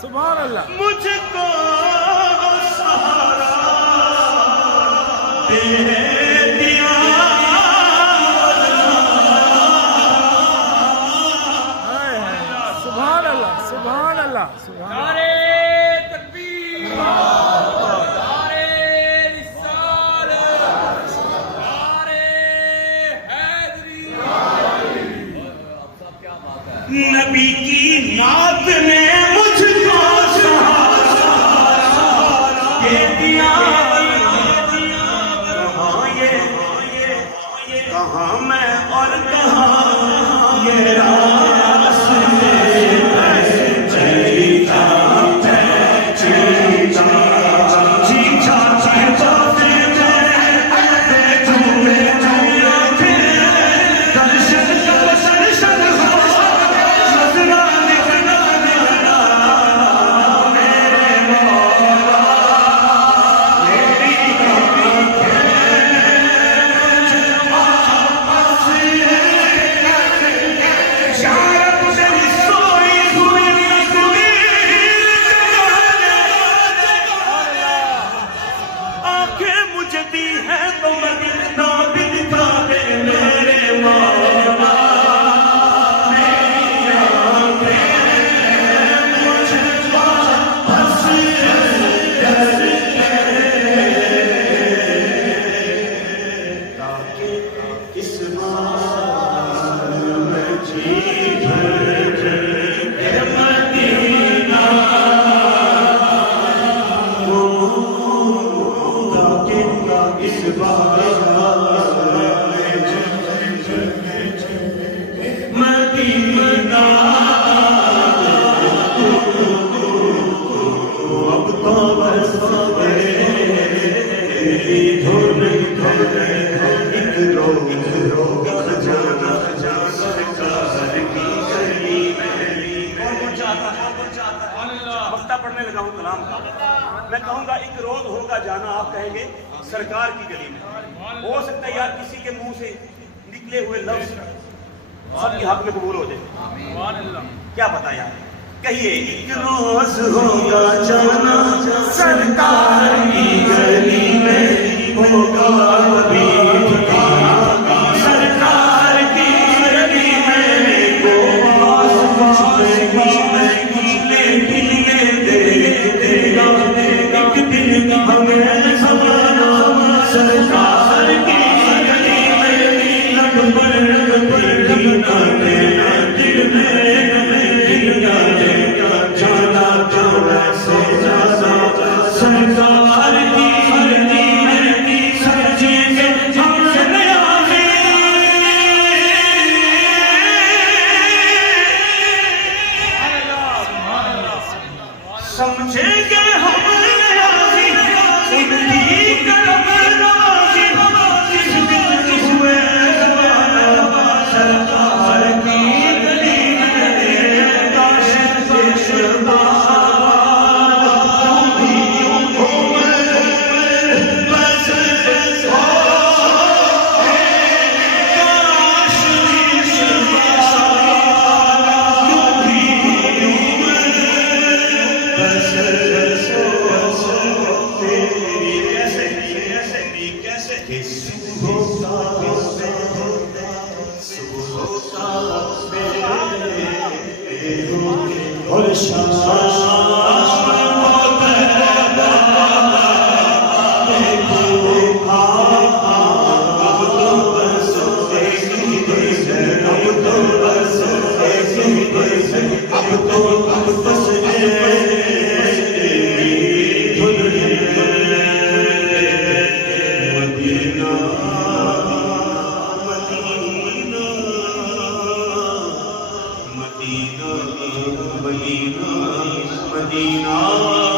सुभान अल्लाह। मुझको सहारा दे दिया, सुभान अल्लाह, सुभान अल्लाह, सुभान अल्लाह। नबी की नात ने मुझको सहारा दे दिया। कहाँ मैं और कहाँ ये रास्ते चलता पढ़ने लगा हूं कलाम का। मैं कहूंगा एक रोज होगा जाना, आप कहेंगे सरकार की गली में। हो सकता है यार किसी के मुंह से निकले हुए लफ्ज सबके हक में कबूल हो जाए, क्या पता यार। कहिए एक रोज होगा जाना सरकार की गली में, होगा भी सरकार की गली में, को हमें समाना सरकार की गली में, रंग पर दिल में जाना जाना से जाना सरकार की गली में, सब चीजें हमसे नया है। समझेंगे हम Medina